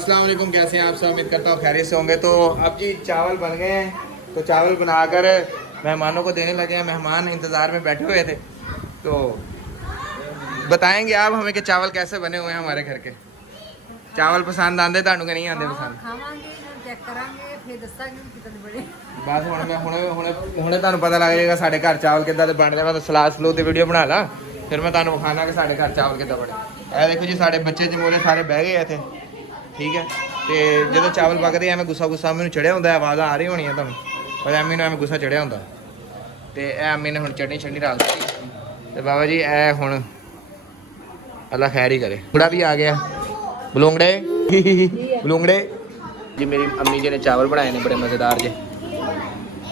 अस्सलाम वालेकुम, कैसे हैं आप सब? उम्मीद करता हूँ खैरियत से होंगे। तो अब जी चावल बन गए हैं, तो चावल बनाकर मेहमानों को देने लगे हैं। मेहमान इंतज़ार में बैठे हुए थे, तो बताएंगे आप हमें कि चावल कैसे बने हुए हैं हमारे घर के। चावल पसंद आते ਤੁਹਾਨੂੰ कि नहीं आते पसंद? बस ਹੁਣ ਮੈਂ ਹੁਣੇ ਤੁਹਾਨੂੰ ਪਤਾ ਲੱਗ ਜਾਏਗਾ ਸਾਡੇ ਘਰ ਚਾਵਲ ਕਿੱਦਾਂ ਦੇ ਬਣਦੇ। ਮੈਂ ਤਾਂ ਸਲਾਦ ਸਲੂਦ ਦੀ ਵੀਡੀਓ ਬਣਾ ਲਾ, ਫਿਰ ਮੈਂ ਤੁਹਾਨੂੰ ਵਿਖਾਣਾ ਕਿ ਸਾਡੇ ਘਰ ਚਾਵਲ ਕਿੱਦਾਂ ਬਣੇ। ਇਹ ਦੇਖੋ ਜੀ, ਸਾਡੇ ਬੱਚੇ ਜਮੋਲੇ ਸਾਰੇ ਬਹਿ ਗਏ ਇੱਥੇ, ਠੀਕ ਹੈ। ਤੇ ਜਦੋਂ ਚਾਵਲ ਪੱਕਦੇ ਐਵੇਂ ਗੁੱਸਾ ਮੈਨੂੰ ਚੜਿਆ ਹੁੰਦਾ, ਆਵਾਜ਼ਾਂ ਆ ਰਹੀ ਹੋਣੀ ਆ ਤੁਹਾਨੂੰ, ਪਰ ਐਵੇਂ ਨੂੰ ਐਵੇਂ ਗੁੱਸਾ ਚੜਿਆ ਹੁੰਦਾ। ਤੇ ਇਹ ਐਵੇਂ ਨੇ ਹੁਣ ਚਟਨੀ ਰੱਖ ਦਿੱਤੀ। ਤੇ ਬਾਬਾ ਜੀ ਇਹ ਹੁਣ ਅੱਲਾ ਖੈਰ ਹੀ ਕਰੇ। ਬੁੜਾ ਵੀ ਆ ਗਿਆ, ਬਲੂੰਗੜੇ ਬਲੂੰਗੜੇ ਜੀ। ਮੇਰੀ ਅੰਮੀ ਜੀ ਨੇ ਚਾਵਲ ਬਣਾਏ ਨੇ ਬੜੇ ਮਜ਼ੇਦਾਰ ਜੇ।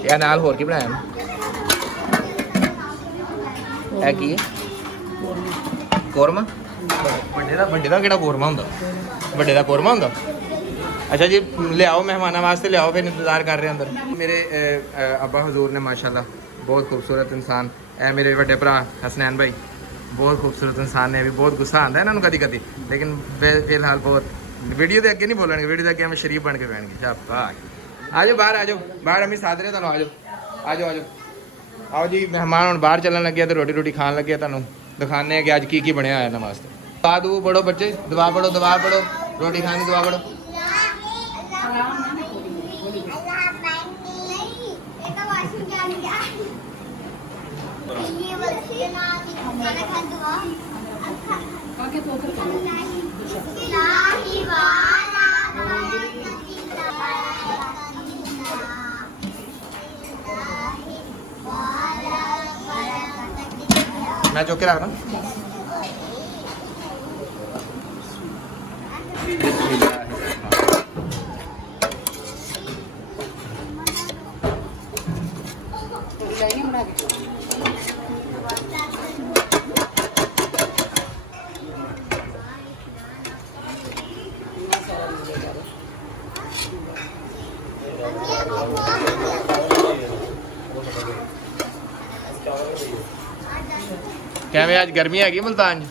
ਇਹ ਨਾਲ ਹੋਰ ਕੀ ਬਣਾਇਆ? ਇਹ ਕੀ ਹੈ? ਕੋਰਮਾ। ਵੱਡੇ ਦਾ ਕਿਹੜਾ ਕੋਰਮਾ ਹੁੰਦਾ? ਵੱਡੇ ਦਾ ਕੋਰਮਾ ਹੁੰਦਾ। ਅੱਛਾ ਜੀ, ਲਿਆਓ ਮਹਿਮਾਨਾਂ ਵਾਸਤੇ ਲਿਆਓ, ਫਿਰ ਇੰਤਜ਼ਾਰ ਕਰ ਰਹੇ ਅੰਦਰ। ਮੇਰੇ ਅੱਬਾ ਹਜ਼ੂਰ ਨੇ ਮਾਸ਼ਾਅੱਲਾ ਬਹੁਤ ਖੂਬਸੂਰਤ ਇਨਸਾਨ। ਇਹ ਮੇਰੇ ਵੱਡੇ ਭਰਾ ਹਸਨੈਨ ਭਾਈ ਬਹੁਤ ਖੂਬਸੂਰਤ ਇਨਸਾਨ ਨੇ। ਵੀ ਬਹੁਤ ਗੁੱਸਾ ਆਉਂਦਾ ਇਹਨਾਂ ਨੂੰ ਕਦੀ ਕਦੀ, ਲੇਕਿਨ ਫਿਲਹਾਲ ਬਹੁਤ ਵੀਡੀਓ ਦੇ ਅੱਗੇ ਨਹੀਂ ਬੋਲਣਗੇ, ਵੀਡੀਓ ਦੇ ਅੱਗੇ ਐਵੇਂ ਸ਼ਰੀਫ ਬਣ ਕੇ ਬਹਿਣਗੇ। ਸ਼ਾਬਾਸ਼। ਆ ਜਾਓ ਬਾਹਰ, ਆ ਜਾਓ ਬਾਹਰ, ਅੰਮੀ ਸਾਥ ਰਹੇ ਤੁਹਾਨੂੰ। ਆ ਜਾਓ ਆ ਜਾਓ ਆ ਜਾਓ ਆਓ ਜੀ। ਮਹਿਮਾਨ ਹੁਣ ਬਾਹਰ ਚੱਲਣ ਲੱਗੇ ਤੇ ਰੋਟੀ ਖਾਣ ਲੱਗੇ। ਤੁਹਾਨੂੰ ਦਿਖਾਉਂਦੇ ਆ ਕਿ ਅੱਜ ਕੀ ਬਣਿਆ ਹੋਇਆ ਇਹਨਾਂ ਵਾਸਤੇ। ਦੁਆ ਦੂ ਪੜੋ ਬੱਚੇ, ਦੁਆ ਪੜੋ ਰੋਟੀ ਖਾਣ ਦੀ ਦੁਆ ਪੜੋ। मैं चौके रखना। कैवे आज गर्मी हैगी मुल्तान?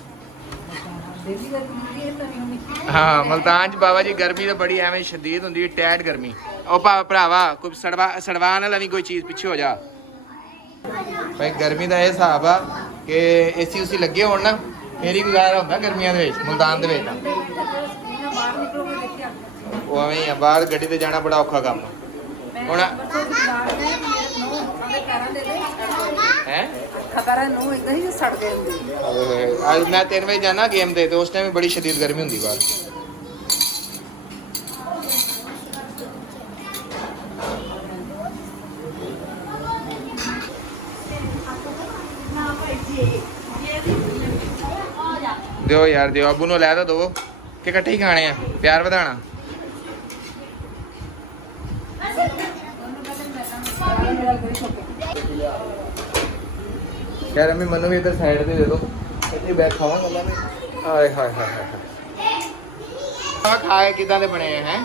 हाँ, मुल्तान बाबा जी गर्मी तो बड़ी एवं शदीद होंगी, टैट गर्मी। ओ भरावा कोई सड़वा ना लवी कोई चीज़, पिछे हो जा भाई। गर्मी का यह हिसाब आ कि एसी उसी लगे हो ना, फिर ही गुजारा होंगे गर्मियों के मुल्तान के। उवें ही बाहर गड्डी ते जाना बड़ा औखा काम हुण है। मैं 3 बजे जाना गेम दे, तो उस टाइम बड़ी शदीद गर्मी होंगी बाहर। दियो यार दियो, अबू नु लै तो दो कि इकट्ठे ही खाने हैं, प्यार बढ़ाना। यार अम्मी मनु भी इधर साइड पे दे दो, इतनी बैठ खावा गल्ला में। हाय हाय हाय हाय खाए किदां दे बने हैं?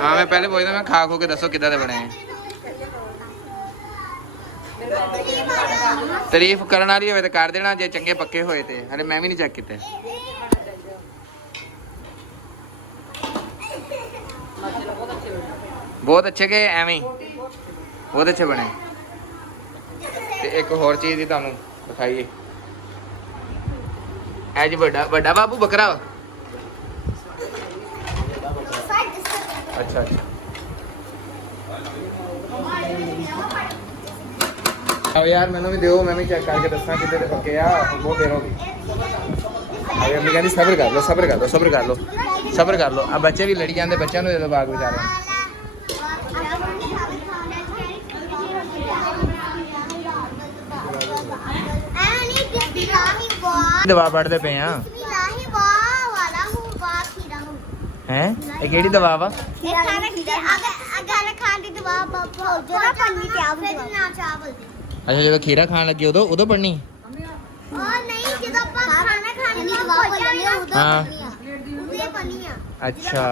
हाँ मैं पहले पूछदा, मैं खा खो के दसो किदां दे बने हैं। तारीफ करने वाली होवे तो कर देना, जे चंगे पक्के होए थे। अरे मैं भी नहीं चेक कीते। बहुत अच्छे के एवं बहुत अच्छे बने। ते एक होर चीज़ ही तुहानू दिखाइए, ऐ जी बड़ा बाबू बकरा। अच्छा अच्छा अब यार मैनू भी दो, मैं भी चेक करके दसा कि पक्के आ। बहुत देर होगी। अम्मी कहती सब्र कर लो सब्र कर लो सब्र कर लो सब्र कर लो। अब बच्चे भी लड़ी जाते, बच्चों दे दो बाग बेचारे। दवा पढ़ते पे हैं हैं केड़ी दवा वा? अच्छा जो खीरा खान लगे उदो पढ़नी? हाँ अच्छा,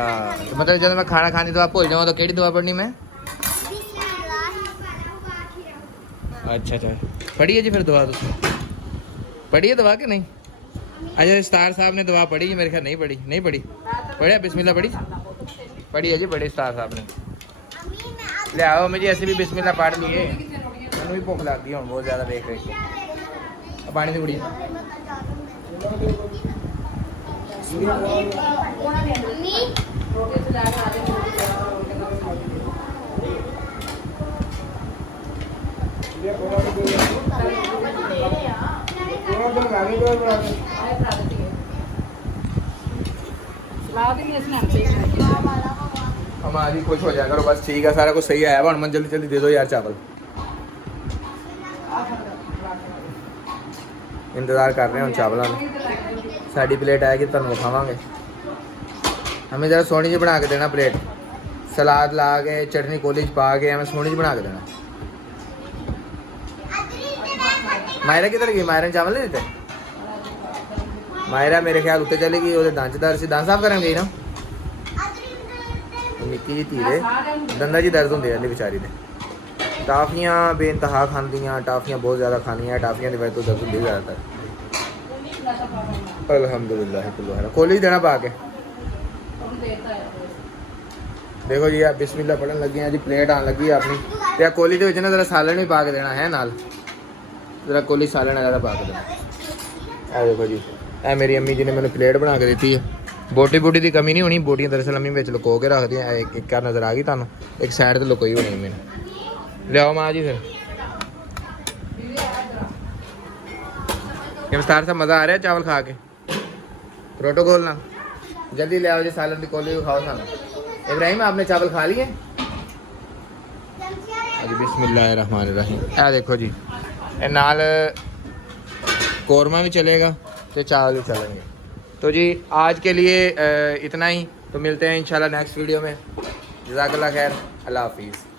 तो मतलब जब मैं खाना खाने दवा भूल जाऊँ तो केड़ी दवा पढ़नी मैं? अच्छा अच्छा पढ़ी है जी फिर दवा? तुम पढ़ी है दवा कि नहीं? अच्छा स्टार साहब ने दुआ पढ़ी मेरे ख्याल नहीं पढ़ी पढ़िया बिस्मिल्लाह पढ़ी है जी बड़े स्टार साहब ने ले आओ मुझे ऐसे भी बिस्मिल्लाह पढ़ लिए मैंने भी भुख लग गई हूँ बहुत ज़्यादा देख रही पानी की कुड़ी हमारी खुश हो जाया करो बस ठीक है सारा कुछ सही आया हुआ जल्दी जल्दी दे दो यार चावल इंतज़ार कर रहे हैं हम चावलों में साड़ी प्लेट आएगी तुम विखावे हमें ज़रा सोहनी जी बना के देना प्लेट सलाद ला के चटनी कोली पा के हमें सोहनी जी बना के देना मायरा किधर गई मायरा ने चावल नहीं देते मायरा मेरे ख्याल उत्ते चलेगी वो दंच दर्द से दांत साफ करन गई ना निक्की जी धीरे दंदा जी दर्द होंगे अल्ली बेचारी ने टाफियाँ बेइंतहा खांदियाँ टाफियाँ बहुत ज़्यादा खानियाँ टाफियाँ की वजह तो दर्द होंगी ज़्यादातर अल्हम्दुलिल्लाह खोली देना पा के देखो जी आप बिस्मिल्लाह पढ़न लगी हैं जी प्लेट आन लगी है अपनी तो कोली के ना ज़रा सालन भी पा के देना है नाल ज़रा कोली सालन ज़्यादा पा के देना देखो जी ए मेरी अम्मी जी ने मैंने प्लेट बना के दी है बोटी बूटी की कमी नहीं होनी बोटियाँ दरअसल अम्मी में लुको के रख दी एक क्या नज़र आ गई तुम एक साइड तो लुकोई होनी मैंने लियाओ माँ जी फिर विस्तार से मज़ा आ रहा है चावल खा के रोटो खोलना जल्दी ले आओ जी सालन की कोली खाओ साला इब्राहिम आपने चावल खा लिए अजी बिस्मिल्लाहिर्रहमानिर्रहीम ए देखो जी ए नाल कौरमा भी चलेगा तो चावल भी चलेंगे तो जी आज के लिए इतना ही तो मिलते हैं इंशाल्लाह नेक्स्ट वीडियो में जज़ाकल्लाह खैर अल्लाह हाफिज़।